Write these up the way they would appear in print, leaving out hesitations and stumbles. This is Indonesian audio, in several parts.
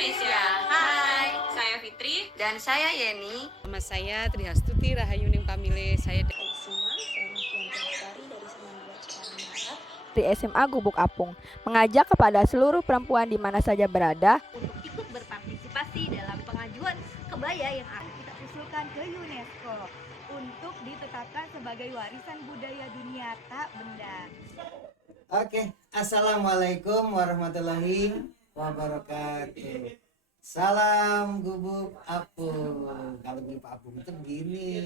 Indonesia. Hai, saya Fitri Dan saya Yeni. Nama saya Trihastuti Rahayuning Pamile. Saya di SMA Gubuk Apung, mengajak kepada seluruh perempuan di mana saja berada untuk ikut berpartisipasi dalam pengajuan kebaya yang akan kita usulkan ke UNESCO untuk ditetapkan sebagai warisan budaya dunia tak benda. Oke, assalamualaikum warahmatullahi wabarakatuh. Salam Gubuk Apung. Kalau Gubuk Apung itu begini.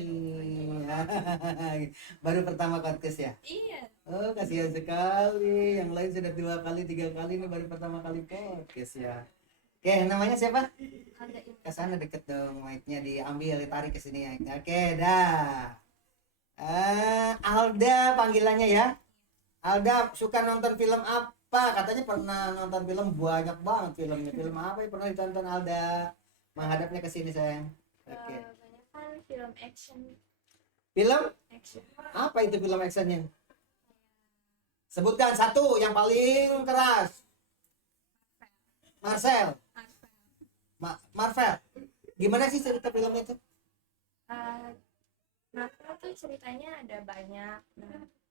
Baru pertama podcast ya? Iya. Oh, kasihan sekali. Yang lain sudah 2 kali, 3 kali, ini baru pertama kali podcast ya. Oke, namanya siapa? Kesana deket dong, mic-nya diambil, ditarik ke sini ya. Oke, dah. Alda panggilannya ya. Alda suka nonton film apa? Katanya pernah nonton film banyak banget filmnya. Film apa yang pernah ditonton Alda? Menghadapnya ke sini sayang. Oke. Banyak kan film action. Film? Action. Apa itu film actionnya? Sebutkan satu yang paling keras. Marcel. Marvel. Gimana sih cerita film itu? Marvel tuh ceritanya ada banyak.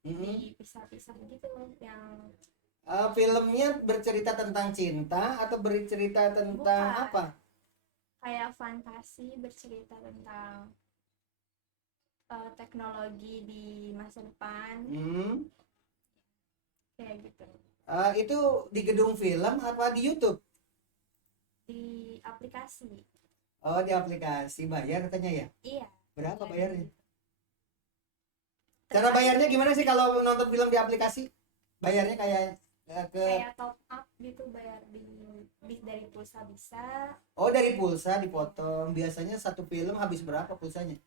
Dipisah-pisah gitu yang filmnya bercerita tentang cinta atau bercerita tentang bukan. apa? Kayak fantasi, bercerita tentang teknologi di masa depan. Kayak gitu. Itu di gedung film apa di YouTube? Di aplikasi. Oh, di aplikasi. Bayar katanya ya? Iya. Berapa bayarnya? Cara bayarnya gimana sih kalau nonton film di aplikasi? Bayarnya kayak Kayak top up gitu, bayar dari pulsa bisa. Oh, dari pulsa dipotong. Biasanya satu film habis berapa pulsanya?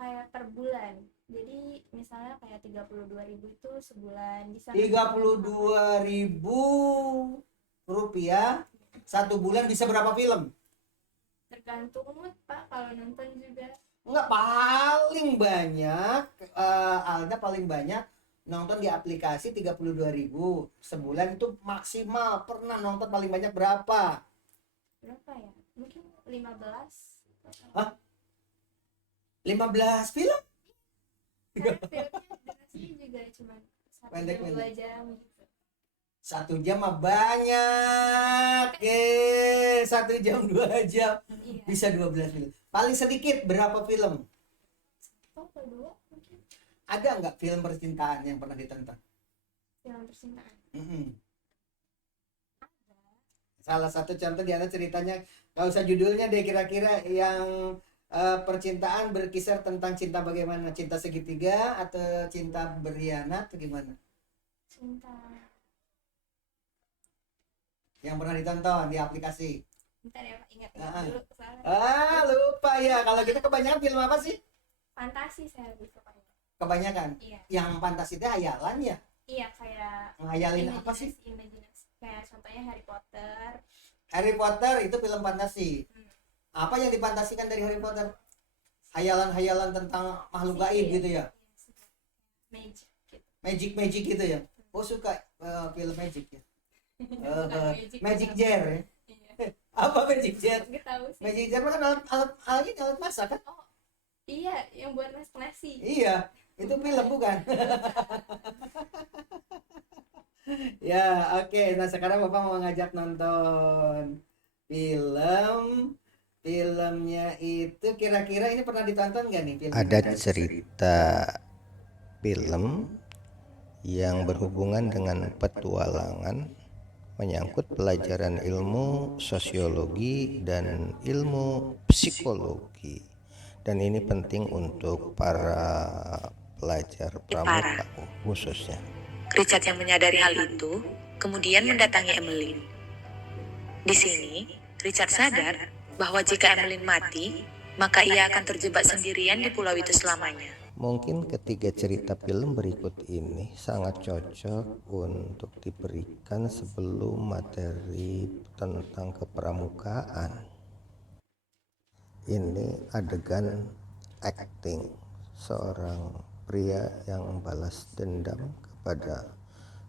Kayak per bulan. Jadi misalnya kayak 32.000 itu sebulan bisa. 32.000 rupiah satu bulan bisa berapa film? Tergantung mood Pak, kalau nonton juga. Enggak, paling banyak Alda paling banyak nonton di aplikasi 32.000 sebulan itu maksimal. Pernah nonton paling banyak berapa? Berapa ya? Mungkin 15. Hah? 15 film? Karena filmnya durasinya juga cuma 1 Pendek, jam 2 pendek. jam gitu. 1 jam mah banyak. 1 jam 2 jam Iya. bisa 12 film. Paling sedikit berapa film? 1 atau 2 mungkin. Ada nggak film percintaan yang pernah ditonton? Film percintaan. Salah satu contoh di atas ceritanya, nggak usah judulnya deh, kira-kira yang percintaan berkisar tentang cinta bagaimana? Cinta segitiga atau cinta berkhianat atau gimana? Cinta. Yang pernah ditonton di aplikasi? Bentar ya Pak, ingat dulu soalnya. Lupa ya. Kalau kita kebanyakan film apa sih? Fantasi saya lebih suka. Kebanyakan. Iya. Yang fantasi itu hayalan ya? Iya, kayak Ngayalin apa sih? imajinasi. Kayak contohnya Harry Potter. Harry Potter itu film fantasi. Apa yang difantasikan dari Harry Potter? Hayalan-hayalan tentang makhluk gaib gitu ya? Magic gitu. Magic gitu ya? Oh, suka film magic ya? Bukan Magic jar ya? Iya. Apa magic jar? Nggak tahu sih. Magic jar kan alat masak kan? Oh, iya, yang buat masak nasi. Iya, itu film bukan? Ya, oke. Nah, sekarang Bapak mau ngajak nonton film. Filmnya itu kira-kira ini pernah ditonton nggak nih film? Ada cerita film yang berhubungan dengan petualangan menyangkut pelajaran ilmu sosiologi dan ilmu psikologi, dan ini penting untuk para pelajar pramuka khususnya. Richard yang menyadari hal itu kemudian mendatangi Emmeline. Di sini, Richard sadar bahwa jika Emmeline mati, maka ia akan terjebak sendirian di pulau itu selamanya. Mungkin ketiga cerita film berikut ini sangat cocok untuk diberikan sebelum materi tentang kepramukaan. Ini adegan acting seorang pria yang membalas dendam kepada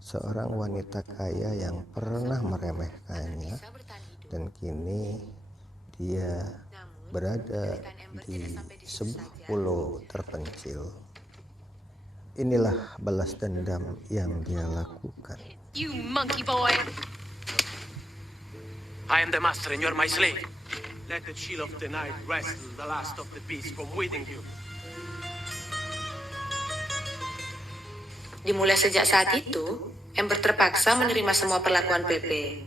seorang wanita kaya yang pernah meremehkannya dan kini dia berada di sebuah pulau terpencil. Inilah balas dendam yang dia lakukan. You monkey boy! I am the master and you're my slave. Let the chill of the night wrestle the last of the beast from within you. Dimulai sejak saat itu, Ember terpaksa menerima semua perlakuan Pepe.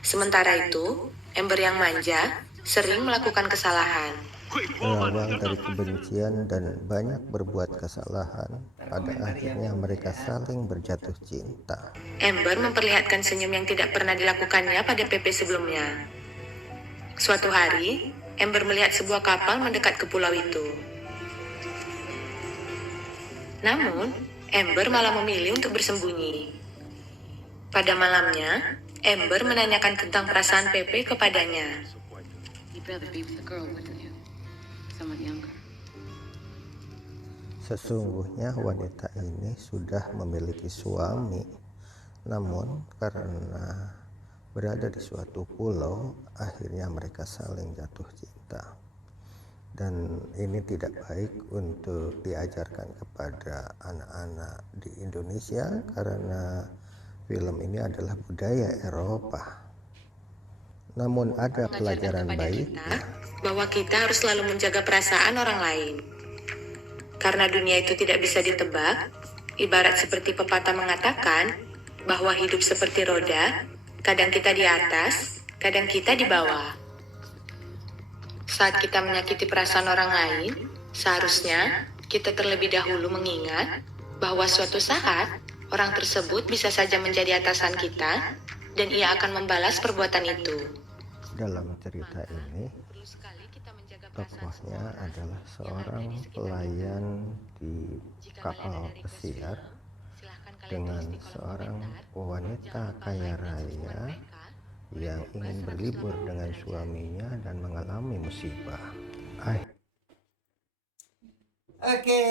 Sementara itu, Ember yang manja sering melakukan kesalahan. Berawal dari kebencian dan banyak berbuat kesalahan, pada akhirnya mereka saling berjatuh cinta. Ember memperlihatkan senyum yang tidak pernah dilakukannya pada Pepe sebelumnya. Suatu hari, Ember melihat sebuah kapal mendekat ke pulau itu. Namun, Ember malah memilih untuk bersembunyi. Pada malamnya, Ember menanyakan tentang perasaan Pepe kepadanya. Sesungguhnya wanita ini sudah memiliki suami, namun karena berada di suatu pulau, akhirnya mereka saling jatuh cinta. Dan ini tidak baik untuk diajarkan kepada anak-anak di Indonesia karena film ini adalah budaya Eropa. Namun ada pelajaran baiknya, bahwa kita harus selalu menjaga perasaan orang lain. Karena dunia itu tidak bisa ditebak, ibarat seperti pepatah mengatakan bahwa hidup seperti roda, kadang kita di atas, kadang kita di bawah. Saat kita menyakiti perasaan orang lain, seharusnya kita terlebih dahulu mengingat bahwa suatu saat orang tersebut bisa saja menjadi atasan kita dan ia akan membalas perbuatan itu. dalam cerita ini tokohnya adalah seorang pelayan di kapal pesiar dengan seorang wanita kaya raya yang ingin berlibur dengan suaminya dan mengalami musibah. Oke.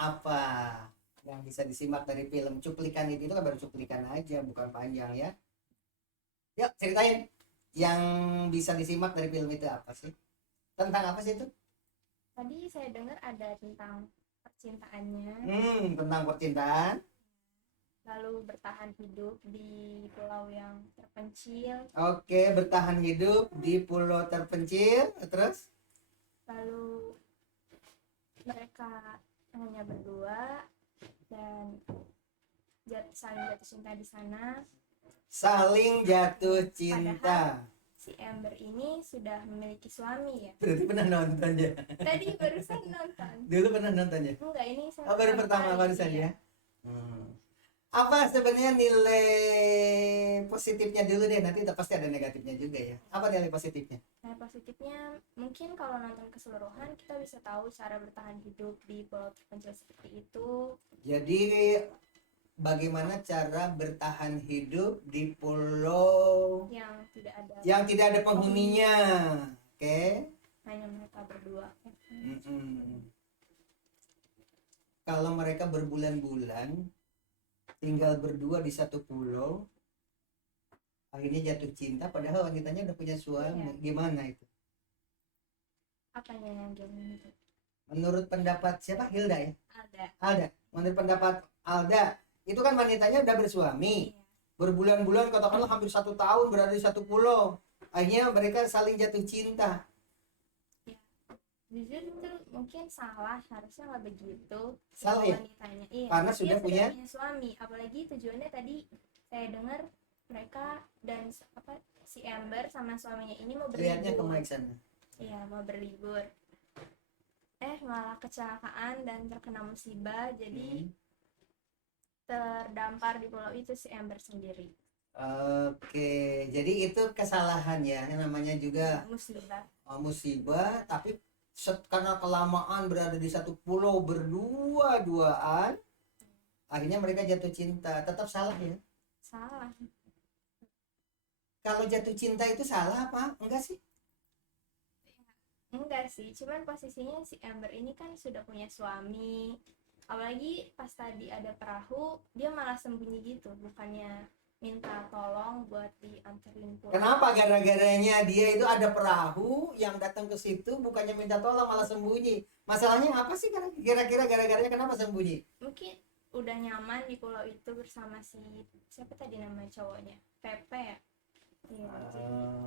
Apa yang bisa disimak dari film cuplikan itu kan baru cuplikan aja, bukan panjang ya. Yuk ceritain yang bisa disimak dari film itu apa sih? Tentang apa sih itu? Tadi saya dengar ada tentang percintaannya, Tentang percintaan. lalu bertahan hidup di pulau yang terpencil, Oke, bertahan hidup di pulau terpencil. Terus? lalu mereka hanya berdua dan saling jatuh cinta di sana. Saling jatuh cinta. Si Ember ini sudah memiliki suami ya. Berarti pernah nonton ya? Tadi barusan nonton. Dulu pernah nonton ya? Enggak, ini saya Oh, baru pertama kali saja. Apa sebenarnya nilai positifnya dulu deh, nanti pasti ada negatifnya juga ya. Apa nilai positifnya? Nah, positifnya mungkin kalau nonton keseluruhan kita bisa tahu cara bertahan hidup di pulau terpencil seperti itu. Jadi bagaimana cara bertahan hidup di pulau yang tidak ada penghuninya. Oke. hanya mereka berdua. Kalau mereka berbulan-bulan tinggal berdua di satu pulau, akhirnya jatuh cinta padahal wanitanya udah punya suami. Gimana itu? Apanya yang gimana itu? Menurut pendapat siapa? Hilda ya? Alda. Menurut pendapat Alda, itu kan wanitanya udah bersuami, berbulan-bulan, katakanlah hampir 1 tahun berada di satu pulau, akhirnya mereka saling jatuh cinta. Jujur itu mungkin salah, harusnya nggak begitu. Salah ya? Wanitanya, Karena dia sudah punya suami, apalagi tujuannya tadi saya dengar mereka dan si Ember sama suaminya ini mau lihatnya ke berlibur. mic sana. Iya, mau berlibur. Malah kecelakaan dan terkena musibah, jadi terdampar di pulau itu si Ember sendiri. Oke, jadi itu kesalahan ya, yang namanya juga musibah, tapi karena kelamaan berada di satu pulau berdua-duaan, akhirnya mereka jatuh cinta. Tetap salah ya? Salah. Kalau jatuh cinta itu salah apa? Enggak sih? Enggak sih, cuman posisinya si Ember ini kan sudah punya suami, apalagi pas tadi ada perahu dia malah sembunyi gitu, bukannya minta tolong buat dianterin pulang. Kenapa? Gara-garanya dia itu ada perahu yang datang ke situ, bukannya minta tolong malah sembunyi. Masalahnya apa sih kira-kira gara-garanya kenapa sembunyi? Mungkin udah nyaman di pulau itu bersama si siapa tadi nama cowoknya, Pepe ya. Iya,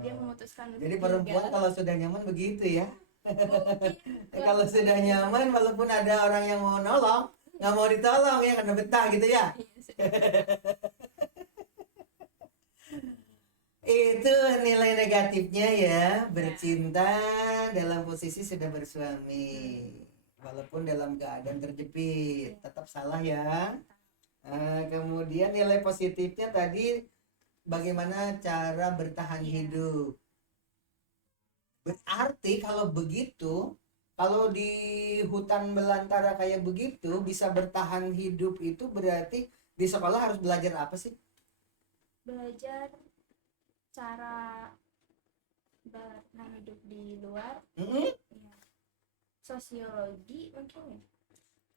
dia memutuskan untuk Jadi perempuan tinggal. kalau sudah nyaman begitu ya. Mungkin Kalau sudah nyaman walaupun ada orang yang mau nolong, nggak mau ditolong ya karena betah gitu ya. Itu nilai negatifnya ya, bercinta dalam posisi sudah bersuami. Walaupun dalam keadaan terjepit, tetap salah ya. Kemudian nilai positifnya tadi bagaimana cara bertahan hidup. Berarti kalau begitu, kalau di hutan belantara kayak begitu bisa bertahan hidup itu berarti di sekolah harus belajar apa sih? belajar cara bertahan hidup di luar. Mm-mm. Ya. Sosiologi mungkin ya.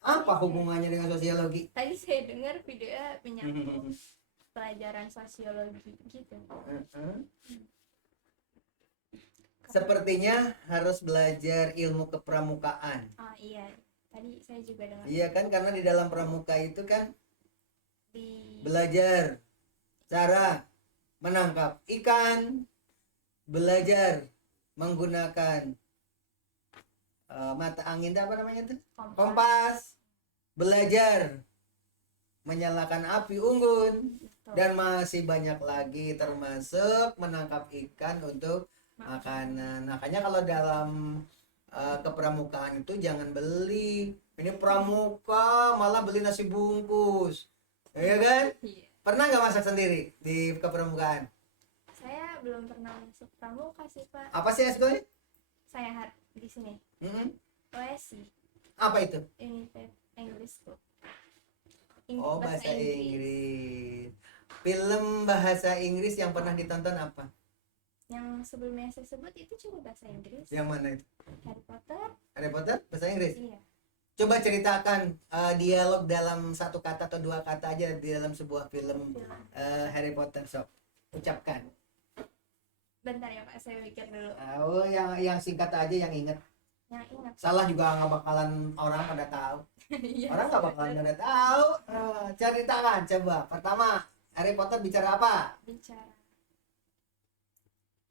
Apa hubungannya dengan sosiologi? Tadi saya dengar videonya menyambung pelajaran sosiologi gitu. Sepertinya harus belajar ilmu kepramukaan. Oh iya, tadi saya juga dengar Iya kan, karena di dalam pramuka itu kan di belajar cara menangkap ikan, belajar menggunakan mata angin apa namanya tuh? Kompas, belajar menyalakan api unggun, dan masih banyak lagi termasuk menangkap ikan untuk makanan. Makanya kalau dalam kepramukaan itu jangan beli ini pramuka malah beli nasi bungkus, ya kan? Iya. Pernah nggak masak sendiri di kepramukaan? Saya belum pernah masuk pramuka sih Pak. Apa sih eskulnya? Saya di sini. OSI. Apa itu? United English School. Oh, bahasa Inggris. Film bahasa Inggris yang pernah ditonton apa? Yang sebelumnya saya sebut itu juga bahasa Inggris. Yang mana itu? Harry Potter. Harry Potter bahasa Inggris? Iya. Coba ceritakan dialog dalam satu kata atau dua kata aja di dalam sebuah film Harry Potter. Sok, ucapkan. Bentar ya Pak, saya mikir dulu. Oh, yang singkat aja, yang inget. Yang ingat. Salah juga nggak bakalan orang pada tahu. Iya, Orang nggak bakalan pada tahu. Ceritakan coba. Pertama, Harry Potter bicara apa? Bicara.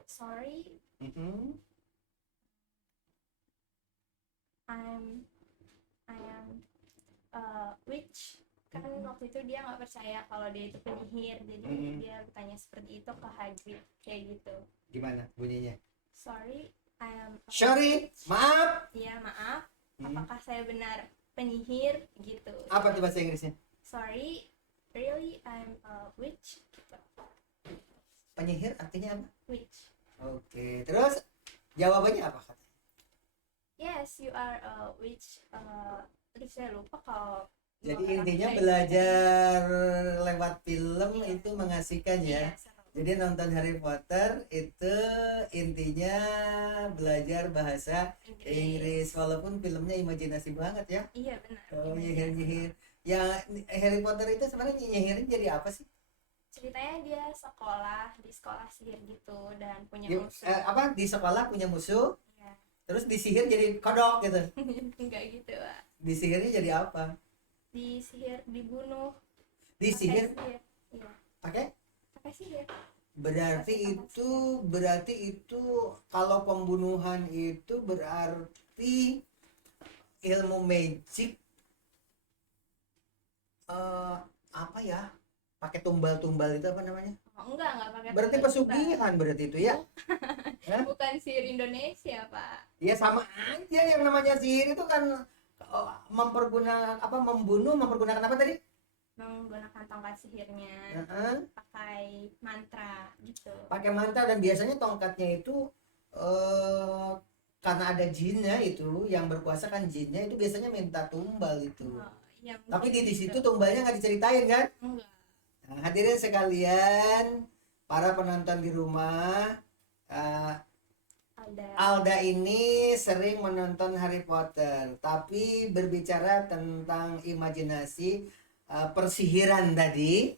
Sorry, I am witch. Kan waktu itu dia nggak percaya kalau dia itu penyihir, jadi dia bertanya seperti itu ke Hagrid, kayak gitu. Gimana bunyinya? Sorry, I am Sorry, maaf. Iya, maaf. Apakah saya benar penyihir gitu? Apa tuh bahasa Inggrisnya? Sorry, really I'm a witch. Gitu. Penyihir artinya apa? Witch. Oke, terus jawabannya apa katanya? Yes, you are a witch. Terus saya lupa kalau. Jadi intinya belajar lewat film itu mengasihkan ya. Jadi nonton Harry Potter itu intinya belajar bahasa Inggris, walaupun filmnya imajinasi banget ya. Iya benar. Oh, nyihir-nyihir. Ya Harry Potter itu sebenarnya nyihirin jadi apa sih? Ceritanya dia di sekolah sihir gitu dan punya Di, musuh. Di sekolah punya musuh, Iya. terus disihir jadi kodok gitu. Enggak gitu Pak. Disihirnya jadi apa? Disihir, dibunuh. Disihir Pakai sihir. Iya. pakai sihir. berarti itu kalau pembunuhan itu berarti ilmu magic apa ya, pakai tumbal-tumbal itu apa namanya? Oh, enggak pakai. Berarti pesugihan berarti itu ya? Bukan sihir Indonesia Pak. Ya sama aja, yang namanya sihir itu kan mempergunakan mempergunakan apa tadi? Menggunakan tongkat sihirnya. Pakai mantra gitu. Pakai mantra, dan biasanya tongkatnya itu karena ada jinnya itu yang berkuasa kan, jinnya itu biasanya minta tumbal itu. Ya, tapi di situ tumbalnya nggak diceritain kan? Enggak. Nah, hadirin sekalian, para penonton di rumah, Alda ini sering menonton Harry Potter, tapi berbicara tentang imajinasi, persihiran tadi,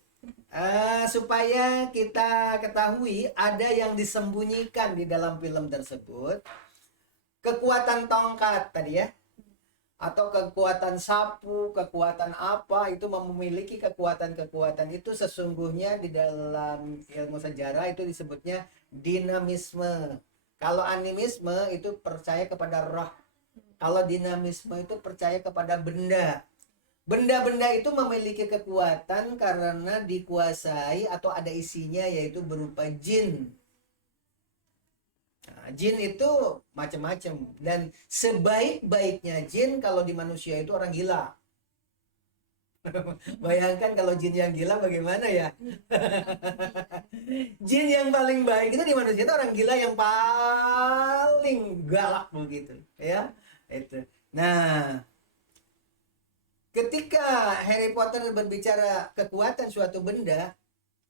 supaya kita ketahui ada yang disembunyikan di dalam film tersebut. Kekuatan tongkat tadi ya, atau kekuatan sapu, kekuatan apa, itu memiliki kekuatan-kekuatan itu sesungguhnya di dalam ilmu sejarah itu disebutnya dinamisme. Kalau animisme itu percaya kepada roh. Kalau dinamisme itu percaya kepada benda. Benda-benda itu memiliki kekuatan karena dikuasai atau ada isinya, yaitu berupa jin. Nah, jin itu macam-macam, dan sebaik-baiknya jin kalau di manusia itu orang gila. Bayangkan kalau jin yang gila bagaimana ya. Jin yang paling baik itu di manusia itu orang gila yang paling galak begitu ya. Itu. Nah, ketika Harry Potter berbicara kekuatan suatu benda,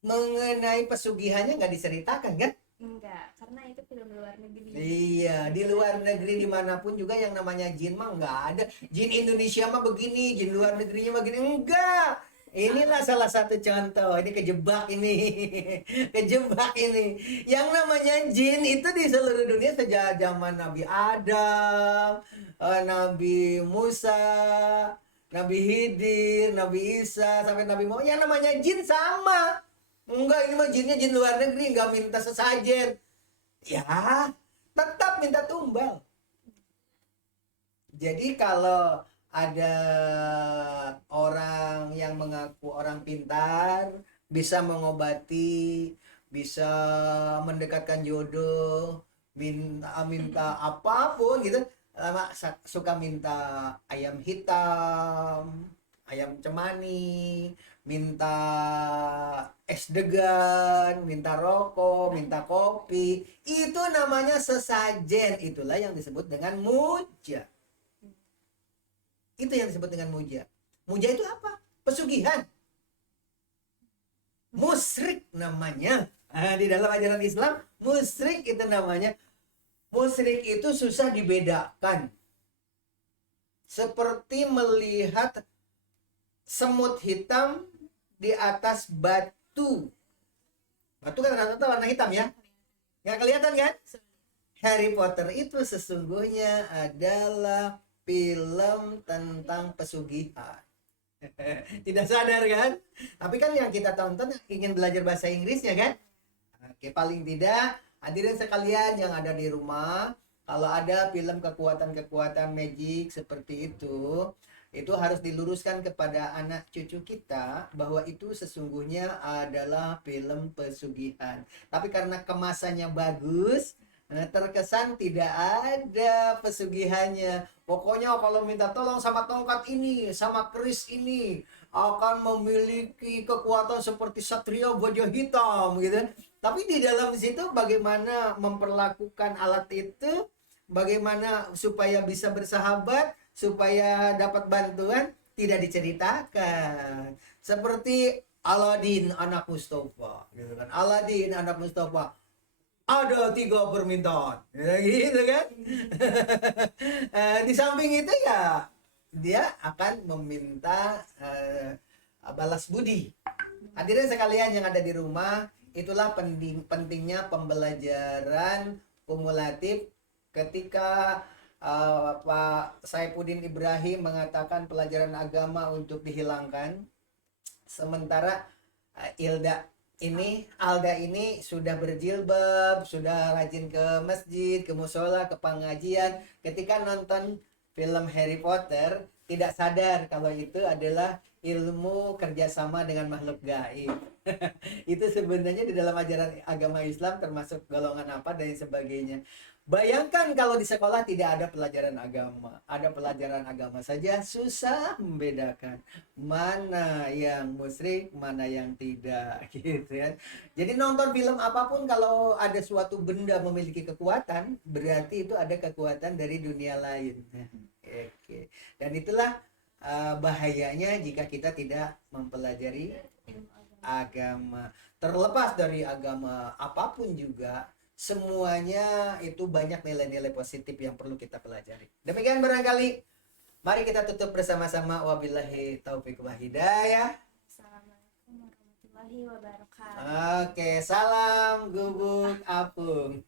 mengenai pesugihannya nggak diceritakan kan? Enggak, karena itu film luar negeri. Iya, di luar negeri dimanapun juga yang namanya jin mah nggak ada. Jin Indonesia mah begini, jin luar negerinya begini. Enggak. Inilah salah satu contoh. Ini kejebak ini. Kejebak ini. Yang namanya jin itu di seluruh dunia sejak zaman Nabi Adam, Nabi Musa, Nabi Khidir, Nabi Isa, sampai Nabi Muhammad. Yang namanya jin sama. Enggak, ini mah jinnya jin luar negeri, enggak minta sesajen. Ya, tetap minta tumbal. Jadi kalau ada orang yang mengaku orang pintar, bisa mengobati, bisa mendekatkan jodoh, minta apapun gitu, lama suka minta ayam hitam, ayam cemani, minta es degan, minta rokok, minta kopi. Itu namanya sesajen. Itulah yang disebut dengan muja. Itu yang disebut dengan muja. Muja itu apa? Pesugihan. Musyrik namanya. Nah, di dalam ajaran Islam, musyrik itu namanya. Musyrik itu susah dibedakan. Seperti melihat semut hitam di atas batu. Batu kan rata-rata warna hitam ya. Nggak kelihatan kan? Harry Potter itu sesungguhnya adalah film tentang pesugihan. Tidak sadar kan? Tapi kan yang kita tonton ingin belajar bahasa Inggrisnya kan? Oke, paling tidak hadirin sekalian yang ada di rumah, kalau ada film kekuatan-kekuatan magic seperti itu harus diluruskan kepada anak cucu kita bahwa itu sesungguhnya adalah film pesugihan. Tapi karena kemasannya bagus, terkesan tidak ada pesugihannya. Pokoknya kalau minta tolong sama tongkat ini, sama keris ini, akan memiliki kekuatan seperti satria wajah hitam gitu. Tapi di dalam situ bagaimana memperlakukan alat itu, bagaimana supaya bisa bersahabat, supaya dapat bantuan, tidak diceritakan. Seperti Aladin anak Mustafa gitu kan. Aladin anak Mustafa, ada 3 permintaan ya, gitu kan. Di samping itu ya dia akan meminta balas budi. Hadirin sekalian yang ada di rumah, itulah pentingnya pembelajaran kumulatif ketika Pak Saifuddin Ibrahim mengatakan pelajaran agama untuk dihilangkan, sementara Alda ini sudah berjilbab, sudah rajin ke masjid, ke musola, ke pengajian. Ketika nonton film Harry Potter, tidak sadar kalau itu adalah ilmu kerjasama dengan makhluk gaib. Itu sebenarnya di dalam ajaran agama Islam termasuk golongan apa dan sebagainya. Bayangkan kalau di sekolah tidak ada pelajaran agama. Ada pelajaran agama saja susah membedakan mana yang musyrik, mana yang tidak gitu kan. Jadi nonton film apapun kalau ada suatu benda memiliki kekuatan, berarti itu ada kekuatan dari dunia lain. Oke. Dan itulah bahayanya jika kita tidak mempelajari agama. Terlepas dari agama apapun juga, semuanya itu banyak nilai-nilai positif yang perlu kita pelajari. Demikian barangkali, mari kita tutup bersama-sama. Wabillahi taufiq wa hidayah. Assalamualaikum warahmatullahi wabarakatuh. Oke, salam gubuk apung.